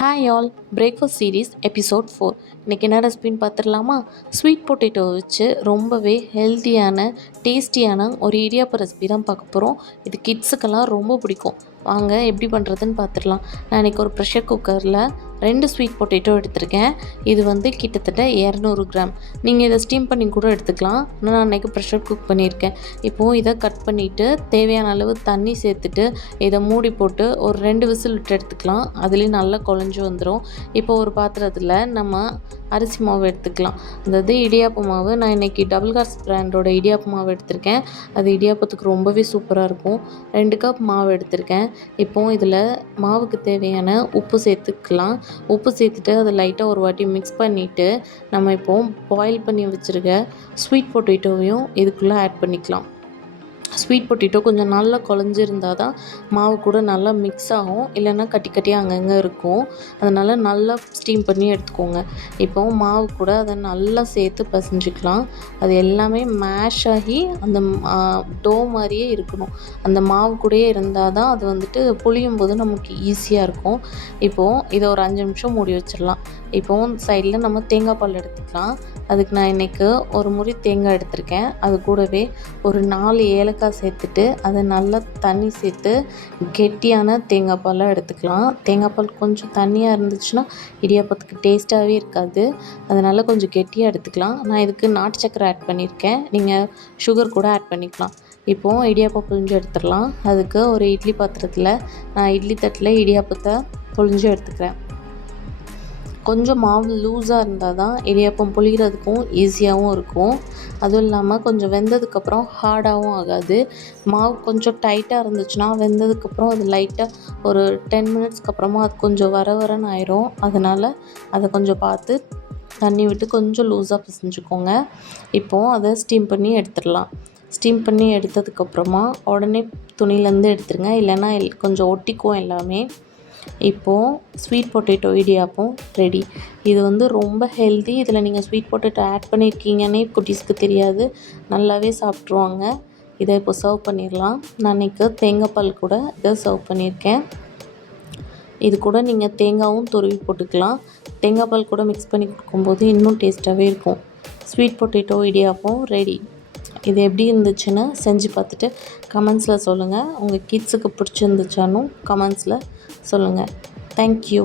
Hi all, breakfast series episode 4. இன்றைக்கி என்ன ரெசிபின்னு பார்த்துடலாமா? ஸ்வீட் பொட்டேட்டோ வச்சு ரொம்பவே ஹெல்த்தியான டேஸ்டியான ஒரு இடியாப்ப ரெசிபி தான் பார்க்க போகிறோம். இது கிட்ஸுக்கெல்லாம் ரொம்ப பிடிக்கும். வாங்க எப்படி பண்ணுறதுன்னு பார்த்துடலாம். நான் இன்றைக்கி ஒரு ப்ரெஷர் குக்கரில் 2 ஸ்வீட் பொட்டேட்டோ எடுத்திருக்கேன். இது வந்து கிட்டத்தட்ட 200 கிராம். நீங்கள் இதை ஸ்டீம் பண்ணி கூட எடுத்துக்கலாம். நான் இன்றைக்கி ப்ரெஷர் குக் பண்ணியிருக்கேன். இப்போது இதை கட் பண்ணிவிட்டு தேவையான அளவு தண்ணி சேர்த்துட்டு இதை மூடி போட்டு ஒரு 2 விசில் விட்டு எடுத்துக்கலாம். அதுலேயும் நல்லா குழஞ்சி வந்துடும். இப்போ ஒரு பாத்திரத்தில் நம்ம அரிசி மாவு எடுத்துக்கலாம். அதாவது இடியாப்ப மாவு. நான் இன்றைக்கி டபுள் கார்ஸ் பிராண்டோட இடியாப்ப மாவு எடுத்திருக்கேன். அது இடியாப்பத்துக்கு ரொம்பவே சூப்பராக இருக்கும். 2 கப் மாவு எடுத்திருக்கேன். இப்போது இதில் மாவுக்கு தேவையான உப்பு சேர்த்துக்கலாம். உப்பு சேர்த்துட்டு அதை லைட்டாக ஒரு வாட்டி மிக்ஸ் பண்ணிவிட்டு நம்ம இப்போது பாயில் பண்ணி வச்சுருக்க ஸ்வீட் பொட்டேட்டோவையும் இதுக்குள்ளே ஆட் பண்ணிக்கலாம். ஸ்வீட் பொட்டேட்டோ கொஞ்சம் நல்லா குழஞ்சிருந்தால் தான் மாவு கூட நல்லா மிக்ஸ் ஆகும். இல்லைன்னா கட்டி கட்டியாக அங்கங்கே இருக்கும். அதனால் நல்லா ஸ்டீம் பண்ணி எடுத்துக்கோங்க. இப்போ மாவு கூட அதை நல்லா சேர்த்து பிசைஞ்சிக்கலாம். அது எல்லாமே மேஷ் ஆகி அந்த டோ மாதிரியே இருக்கணும். அந்த மாவு கூடயே இருந்தால் தான் அது வந்துட்டு புளியும் போது நமக்கு ஈஸியாக இருக்கும். இப்போது இதை ஒரு 5 நிமிஷம் மூடி வச்சிடலாம். இப்போது சைடில் நம்ம தேங்காய் பால் எடுத்துக்கலாம். அதுக்கு நான் இன்றைக்கி ஒரு முறி தேங்காய் எடுத்திருக்கேன். அது கூடவே ஒரு 4 ஏலக்காய் சேர்த்துட்டு அதை நல்லா தண்ணி சேர்த்து கெட்டியான தேங்காய் பாலாக எடுத்துக்கலாம். தேங்காய் பால் கொஞ்சம் தண்ணியாக இருந்துச்சுன்னா இடியாப்பத்துக்கு டேஸ்ட்டாகவே இருக்காது. அதனால் கொஞ்சம் கெட்டியாக எடுத்துக்கலாம். நான் இதுக்கு நாட்டு சக்கரை ஆட் பண்ணியிருக்கேன். நீங்கள் சுகர் கூட ஆட் பண்ணிக்கலாம். இப்போது இடியாப்பம் புழிஞ்சு எடுத்துடலாம். அதுக்கு ஒரு இட்லி பாத்திரத்தில் நான் இட்லி தட்டில் இடியாப்பத்தை புழிஞ்சு எடுத்துக்கிறேன். கொஞ்சம் மாவு லூஸாக இருந்தால் தான் இடியாப்பம் புளிகிறதுக்கும் ஈஸியாகவும் இருக்கும். அதுவும் இல்லாமல் கொஞ்சம் வெந்ததுக்கப்புறம் ஹார்டாகவும் ஆகாது. மாவு கொஞ்சம் டைட்டாக இருந்துச்சுன்னா வெந்ததுக்கப்புறம் அது லைட்டாக ஒரு 10 மினிட்ஸ்க்கு அப்புறமா அது கொஞ்சம் வரன்னு ஆயிரும். அதனால் அதை கொஞ்சம் பார்த்து தண்ணி விட்டு கொஞ்சம் லூஸாக பிசைஞ்சுக்கோங்க. இப்போது அதை ஸ்டீம் பண்ணி எடுத்துடலாம். ஸ்டீம் பண்ணி எடுத்ததுக்கப்புறமா உடனே துணியிலேருந்து எடுத்துருங்க. இல்லைன்னா கொஞ்சம் ஒட்டிக்கும் எல்லாமே. இப்போது ஸ்வீட் பொட்டேட்டோ இடியாப்பம் ரெடி. இது வந்து ரொம்ப ஹெல்தி. இதில் நீங்கள் ஸ்வீட் பொட்டேட்டோ ஆட் பண்ணியிருக்கீங்கன்னே குட்டீஸ்க்கு தெரியாது. நல்லாவே சாப்பிட்ருவாங்க. இதை இப்போ சர்வ் பண்ணிடலாம். நான் இன்றைக்கி தேங்காய் பால் கூட இதை சர்வ் பண்ணியிருக்கேன். இது கூட நீங்கள் தேங்காயும் துருவி போட்டுக்கலாம். தேங்காய் பால் கூட மிக்ஸ் பண்ணி கொடுக்கும்போது இன்னும் டேஸ்ட்டாகவே இருக்கும். Sweet potato idiyappam ready. இது எப்படி இருந்துச்சுன்னு செஞ்சு பார்த்துட்டு கமெண்ட்ஸில் சொல்லுங்கள். உங்கள் கிட்ஸுக்கு பிடிச்சிருந்துச்சானும் கமெண்ட்ஸில் சொல்லுங்கள். தேங்க்யூ.